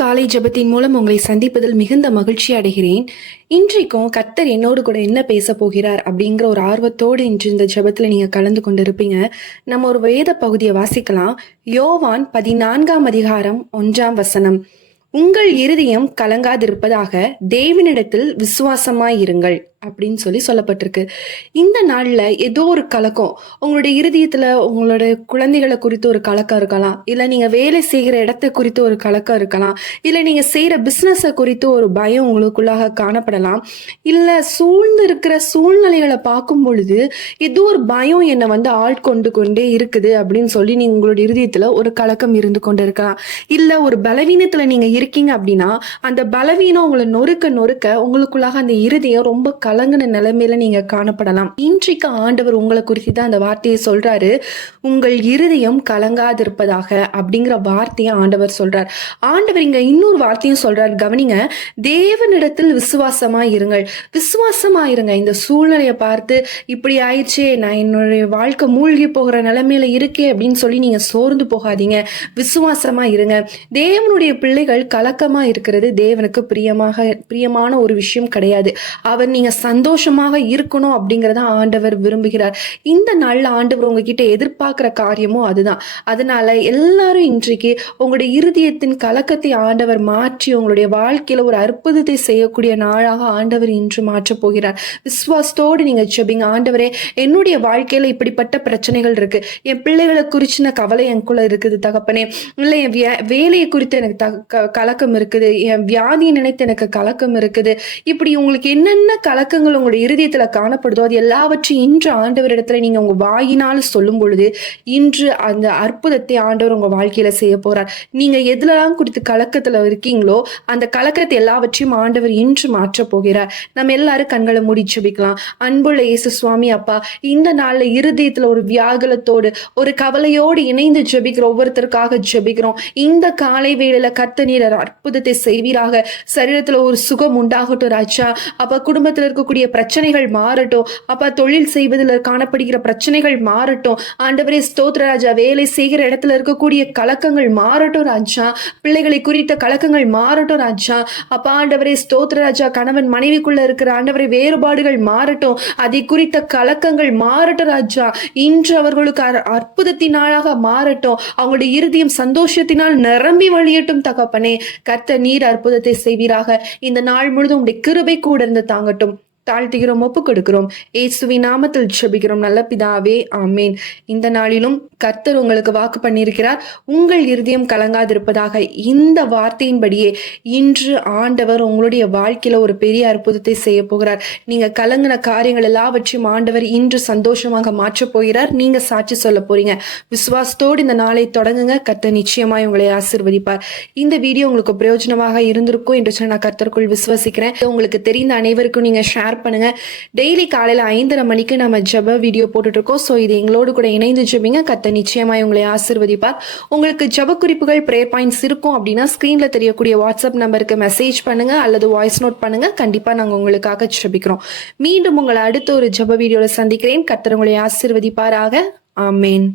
காலை ஜெபத்தின் மூலம் உங்களை சந்திப்பதில் மிகுந்த மகிழ்ச்சி அடைகிறேன். இன்றைக்கும் கர்த்தர் என்னோடு கூட என்ன பேச போகிறார் அப்படிங்கிற ஒரு ஆர்வத்தோடு இன்று இந்த ஜெபத்தில் நீங்கள் கலந்து கொண்டு இருப்பீங்க. நம்ம ஒரு வேத பகுதியை வாசிக்கலாம். யோவான் 14ஆம் அதிகாரம் 1ஆம் வசனம். உங்கள் இருதயம் கலங்காதிருப்பதாக தேவனிடத்தில் விசுவாசமாயிருங்கள் அப்படின்னு சொல்லப்பட்டிருக்கு. இந்த நாள்ல ஏதோ ஒரு கலக்கம் உங்களுடைய இருதயத்துல, உங்களோட குழந்தைகளை குறித்து ஒரு கலக்கம் இருக்கலாம், இல்ல நீங்க வேலை செய்கிற இடத்தை குறித்து ஒரு கலக்கம் இருக்கலாம், இல்ல நீங்க செய்யற பிசினஸை குறித்து ஒரு பயம் உங்களுக்குள்ளாக காணப்படலாம், இல்ல சூழ்ந்து இருக்கிற சூழ்நிலைகளை பார்க்கும் பொழுது ஏதோ ஒரு பயம் என்னை ஆட்கொண்டு கொண்டே இருக்குது அப்படின்னு சொல்லி நீங்க உங்களோட இருதயத்துல ஒரு கலக்கம் இருந்து கொண்டு இருக்கலாம். இல்ல ஒரு பலவீனத்துல நீங்க இருக்கீங்க அப்படின்னா அந்த பலவீனம் உங்களை நொறுக்க நொறுக்க உங்களுக்குள்ளாக அந்த இருதயம் ரொம்ப கலங்கின நிலைமையில நீங்க காணப்படலாம். இன்றைக்கு ஆண்டவர் உங்களை குறித்து தான் அந்த வார்த்தையை சொல்றாரு. உங்கள் இருதயம் கலங்காதிருப்பதாக அப்படிங்கிற வார்த்தையை ஆண்டவர் சொல்றார். ஆண்டவர் இங்க இன்னொரு வார்த்தையும் சொல்றார், கவனிங்க. தேவனிடத்தில் விசுவாசமா இருங்கள். விசுவாசமா இருங்க. இந்த சூழ்நிலையை பார்த்து இப்படி ஆயிடுச்சே, நான் என்னுடைய வாழ்க்கை மூழ்கி போகிற நிலைமையில இருக்கே அப்படின்னு சொல்லி நீங்க சோர்ந்து போகாதீங்க. விசுவாசமா இருங்க. தேவனுடைய பிள்ளைகள் கலக்கமா இருக்கிறது தேவனுக்கு பிரியமான ஒரு விஷயம் கிடையாது. அவர் நீங்க சந்தோஷமாக இருக்கணும் அப்படிங்கறத ஆண்டவர் விரும்புகிறார். இந்த நாள்ல ஆண்டவர் உங்ககிட்ட எதிர்பார்க்கிற காரியமும் அதுதான். அதனால எல்லாரும் இன்றைக்கு உங்களுடைய இருதயத்தின் கலக்கத்தை ஆண்டவர் மாற்றி உங்களுடைய வாழ்க்கையில ஒரு அற்புதத்தை செய்யக்கூடிய நாளாக ஆண்டவர் இன்று மாற்ற போகிறார். விசுவாசத்தோடு நீங்க ஜெபிங்க. ஆண்டவரே, என்னுடைய வாழ்க்கையில இப்படிப்பட்ட பிரச்சனைகள் இருக்கு, என் பிள்ளைகளை குறிச்சின கவலை எனக்குள்ள இருக்குது தகப்பனே, இல்லை என் வேலையை குறித்து எனக்கு கலக்கம் இருக்குது, என் வியாதியை நினைத்து எனக்கு கலக்கம் இருக்குது, இப்படி உங்களுக்கு என்னென்ன கலக்கங்கள் உங்களுடைய இருதயத்துல காணப்படுதோ அது எல்லாவற்றையும் இன்று ஆண்டவரிடத்துல நீங்க உங்க வாயினால் சொல்லும் பொழுது இன்று அந்த அற்புதத்தை ஆண்டவர் உங்க வாழ்க்கையில செய்ய போறார். நீங்க எதுலாம் குறித்து கலக்கத்துல இருக்கீங்களோ அந்த கலக்கத்தை எல்லாவற்றையும் ஆண்டவர் இன்று மாற்ற போகிறார். நம்ம எல்லாரும் கண்களை மூடி ஜெபிக்கலாம். அன்புள்ள இயேசு சுவாமி அப்பா, இந்த நாள்ல இருதயத்துல ஒரு வியாகுலத்தோடு ஒரு கவலையோடு இணைந்து ஜெபிக்கிறோம். ஒவ்வொருத்தருக்காக ஜெபிக்கிறோம். இந்த காலை வேளையில கர்த்தர் நீர் அற்புதத்தை செய்வீராக. சரீரத்துல ஒரு சுகம் உண்டாகட்டும் ராஜா. அப்ப குடும்பத்துல இருக்கக்கூடிய பிரச்சனைகள் மாறட்டும். அப்ப தொழில் செய்வதில் காணப்படுகிற பிரச்சனைகள் மாறட்டும். ஆண்டவரே ஸ்தோத்திர ராஜா. வேலை செய்கிற இடத்துல இருக்கக்கூடிய கலக்கங்கள் மாறட்டும் ராஜா. பிள்ளைகளை குறித்த கலக்கங்கள் மாறட்டும் ராஜா. அப்ப ஆண்டவரே ஸ்தோத்திர ராஜா. கணவன் மனைவிக்குள்ள இருக்கிற ஆண்டவரே வேறுபாடுகள் மாறட்டும். அதை குறித்த கலக்கங்கள் மாறட்டும் ராஜா. இன்று அவர்களுக்கு அற்புதத்தினாலாக மாறட்டும். அவங்களுடைய இருதயம் சந்தோஷத்தினால் நிரம்பி வழியட்டும் தகப்பனே. கர்த்தர் நீர் அற்புதத்தை செய்வீராக. இந்த நாள் முழுதும் உங்களுடைய கிருபை கூட இருந்து தாங்கட்டும். தாழ்த்துகிறோம், ஒப்பு கொடுக்கிறோம். இயேசுவின் நாமத்தில் ஜெபிக்கிறோம் நல்ல பிதாவே, ஆமேன். இந்த நாளிலும் கர்த்தர் உங்களுக்கு வாக்கு பண்ணியிருக்கிறார், உங்கள் இருதயம் கலங்காதிருப்பதாக. இந்த வார்த்தையின்படியே இன்று ஆண்டவர் உங்களுடைய வாழ்க்கையில ஒரு பெரிய அற்புதத்தை செய்ய போகிறார். நீங்க கலங்கின காரியங்கள் எல்லாவற்றையும் ஆண்டவர் இன்று சந்தோஷமாக மாற்ற போகிறார். நீங்க சாட்சி சொல்ல போறீங்க. விசுவாசத்தோடு இந்த நாளை தொடங்குங்க. கர்த்தர் நிச்சயமாய் உங்களை ஆசீர்வதிப்பார். இந்த வீடியோ உங்களுக்கு பிரயோஜனமாக இருந்திருக்கும் என்று சொல்லி நான் கர்த்தருக்குள் விசுவாசிக்கிறேன். உங்களுக்கு தெரிந்த அனைவருக்கும் நீங்க ஷேர் பண்ணுங்க. டெய்லி காலையில 5:30 மணிக்கு நம்ம ஜெப வீடியோ போட்டுட்டு இருக்கோம். ஸோ இது எங்களோடு கூட இணைந்து ஜெபிங்க. கர்த்தர் நிச்சயமாய் உங்களை ஆசீர்வதிப்பார். உங்களுக்கு ஜெப குறிப்புகள், பிரேயர் பாயிண்ட்ஸ் இருக்கும் அப்படின்னா ஸ்கிரீன்ல தெரியக்கூடிய வாட்ஸ்அப் நம்பருக்கு மெசேஜ் பண்ணுங்க அல்லது வாய்ஸ் நோட் பண்ணுங்க. கண்டிப்பா நாங்கள் உங்களுக்காக ஜெபிக்கிறோம். மீண்டும் உங்களை அடுத்த ஒரு ஜெப வீடியோல சந்திக்கிறேன். கர்த்தர் உங்களை ஆசீர்வதிப்பாராக. ஆமேன்.